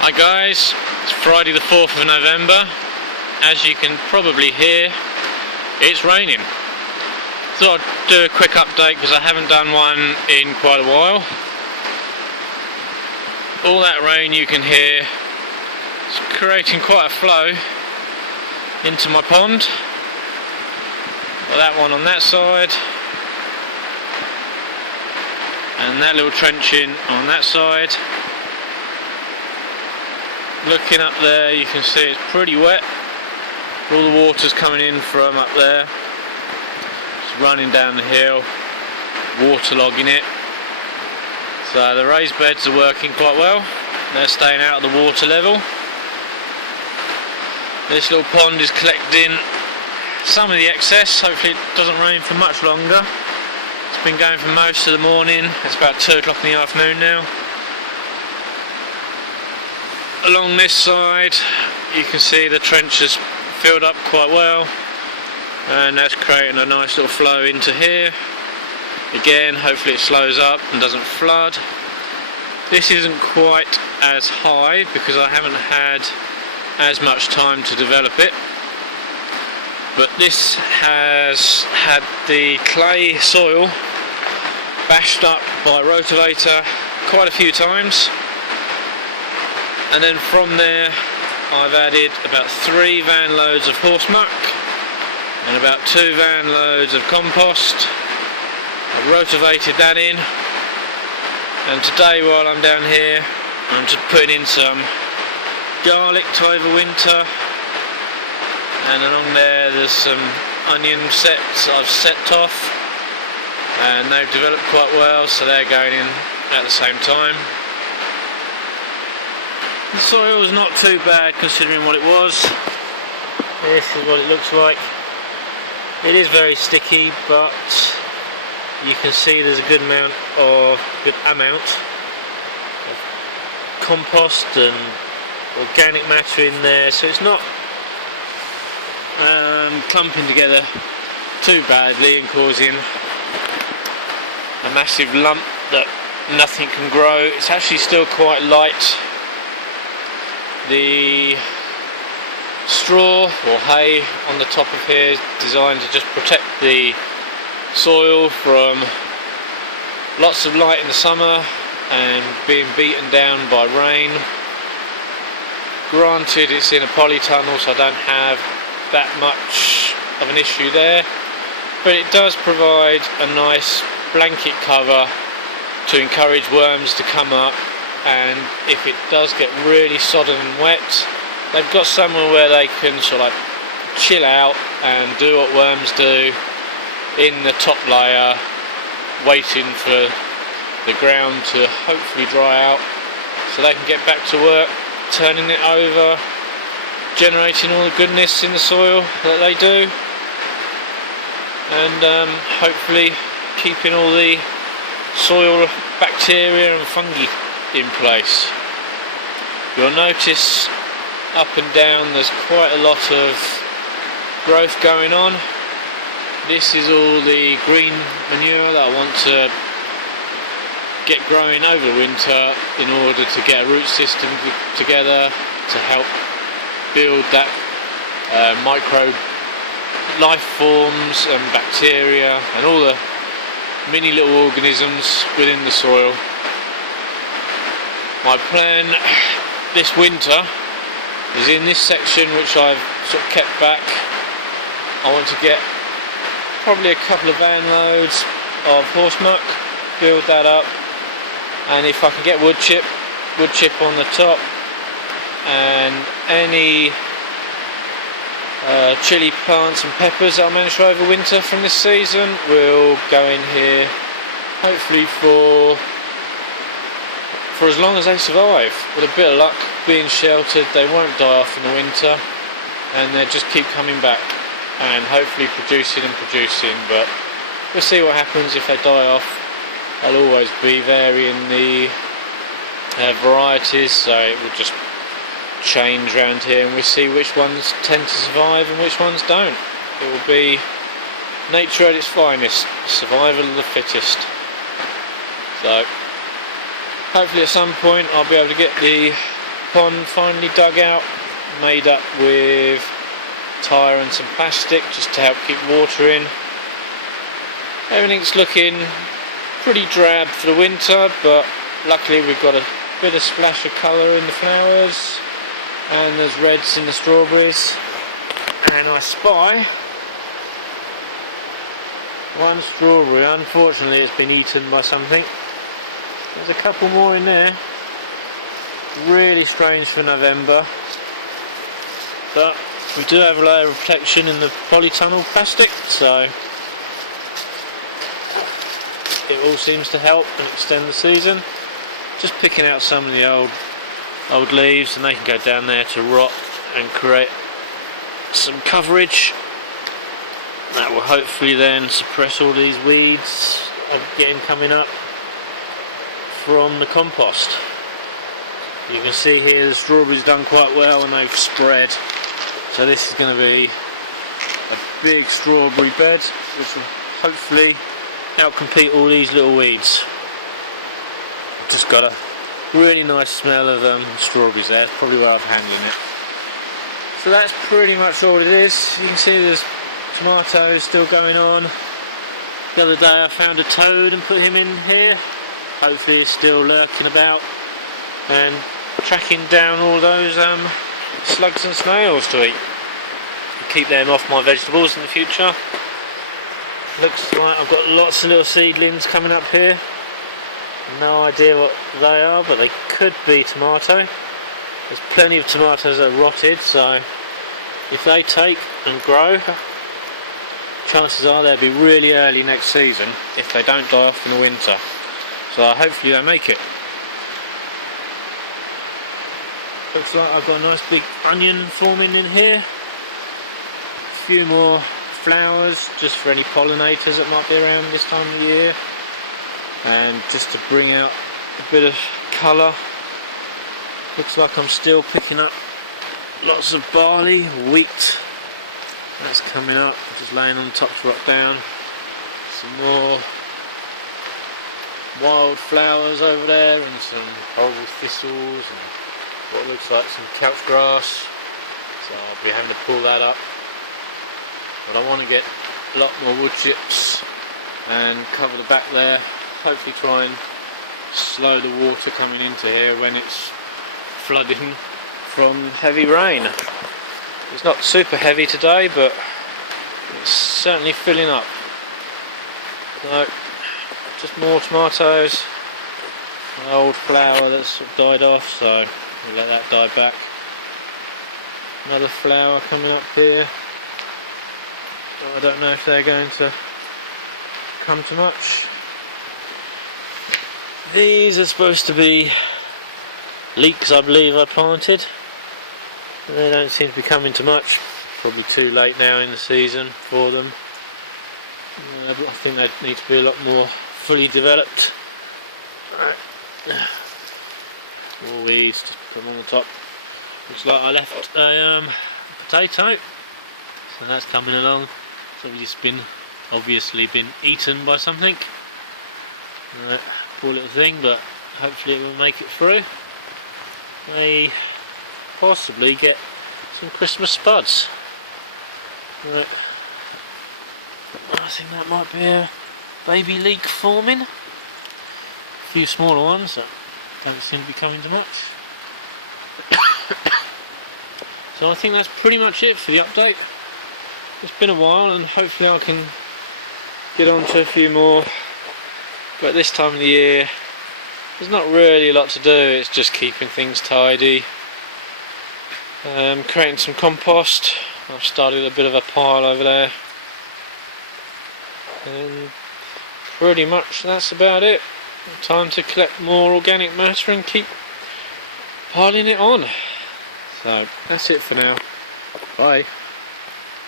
Hi guys, it's Friday the 4th of November. As you can probably hear, it's raining. Thought I'd do a quick update because I haven't done one in quite a while. All that rain you can hear is creating quite a flow into my pond. Well, that one on that side, and that little trenching on that side. Looking up there, you can see it's pretty wet. All the water's coming in from up there. It's running down the hill, waterlogging it. So the raised beds are working quite well. They're staying out of the water level. This little pond is collecting some of the excess. Hopefully it doesn't rain for much longer. It's been going for most of the morning. It's about 2 o'clock in the afternoon now. Along this side you can see the trench has filled up quite well, and that's creating a nice little flow into here. Again, hopefully it slows up and doesn't flood. This isn't quite as high because I haven't had as much time to develop it, but this has had the clay soil bashed up by a rotavator quite a few times. And then from there I've added about 3 van loads of horse muck and about 2 van loads of compost. I've rotavated that in, and today while I'm down here I'm just putting in some garlic to overwinter, and along there's some onion sets I've set off, and they've developed quite well, so they're going in at the same time. The soil is not too bad considering what it was. This is what it looks like. It is very sticky, but you can see there's a good amount of compost and organic matter in there, so it's not clumping together too badly and causing a massive lump that nothing can grow. It's actually still quite light. The straw or hay on the top of here is designed to just protect the soil from lots of light in the summer and being beaten down by rain. Granted, it's in a polytunnel, so I don't have that much of an issue there, but it does provide a nice blanket cover to encourage worms to come up. And if it does get really sodden and wet, they've got somewhere where they can sort of like chill out and do what worms do in the top layer, waiting for the ground to hopefully dry out so they can get back to work, turning it over, generating all the goodness in the soil that they do, and hopefully keeping all the soil bacteria and fungi in place. You'll notice up and down there's quite a lot of growth going on. This is all the green manure that I want to get growing over winter in order to get a root system together to help build that micro life forms and bacteria and all the mini little organisms within the soil. My plan this winter is in this section which I've sort of kept back. I want to get probably a couple of van loads of horse muck, build that up, and if I can get wood chip on the top, and any chili plants and peppers that I manage to overwinter from this season will go in here, hopefully for as long as they survive. With a bit of luck, being sheltered, they won't die off in the winter, and they'll just keep coming back and hopefully producing, but we'll see what happens if they die off. There'll always be varying the varieties, so it will just change around here, and we'll see which ones tend to survive and which ones don't. It will be nature at its finest, survival of the fittest. So hopefully at some point I'll be able to get the pond finally dug out, made up with tyre and some plastic just to help keep water in. Everything's looking pretty drab for the winter, but luckily we've got a bit of splash of colour in the flowers, and there's reds in the strawberries. And I spy one strawberry. Unfortunately it's been eaten by something. There's a couple more in there. Really strange for November, but we do have a layer of protection in the polytunnel plastic, so it all seems to help and extend the season. Just picking out some of the old leaves, and they can go down there to rot and create some coverage that will hopefully then suppress all these weeds coming up from the compost. You can see here the strawberries done quite well and they've spread, so this is going to be a big strawberry bed which will hopefully outcompete all these little weeds. Just got a really nice smell of strawberries there. That's probably where I'm handling it. So that's pretty much all it is. You can see there's tomatoes still going on. The other day I found a toad and put him in here. Hopefully he's still lurking about and tracking down all those slugs and snails to eat. Keep them off my vegetables in the future. Looks like I've got lots of little seedlings coming up here. No idea what they are, but they could be tomato. There's plenty of tomatoes that are rotted, so if they take and grow, chances are they'll be really early next season if they don't die off in the winter. So hopefully they make it. Looks like I've got a nice big onion forming in here. A few more flowers just for any pollinators that might be around this time of year, and just to bring out a bit of colour. Looks like I'm still picking up lots of barley, wheat. That's coming up, just laying on the top to rot down. Some more wildflowers over there, and some horrible thistles, and what looks like some couch grass. So I'll be having to pull that up. But I want to get a lot more wood chips and cover the back there. Hopefully try and slow the water coming into here when it's flooding from heavy rain. It's not super heavy today, but it's certainly filling up. So, just more tomatoes. An old flower that's sort of died off, so we'll let that die back. Another flower coming up here. I don't know if they're going to come to much. These are supposed to be leeks, I believe I planted. They don't seem to be coming to much. Probably too late now in the season for them. I think they need to be a lot more fully developed. Right. More weeds, just put them on the top. Looks like I left a potato, so that's coming along. It's obviously been eaten by something. Right, poor little thing, but hopefully it will make it through. May possibly get some Christmas spuds. Right. I think that might be a baby leek forming. A few smaller ones that don't seem to be coming to much. So I think that's pretty much it for the update. It's been a while, and hopefully I can get on to a few more. But this time of the year there's not really a lot to do. It's just keeping things tidy, creating some compost. I've started a bit of a pile over there, and pretty much that's about it. Time to collect more organic matter and keep piling it on. So that's it for now. Bye.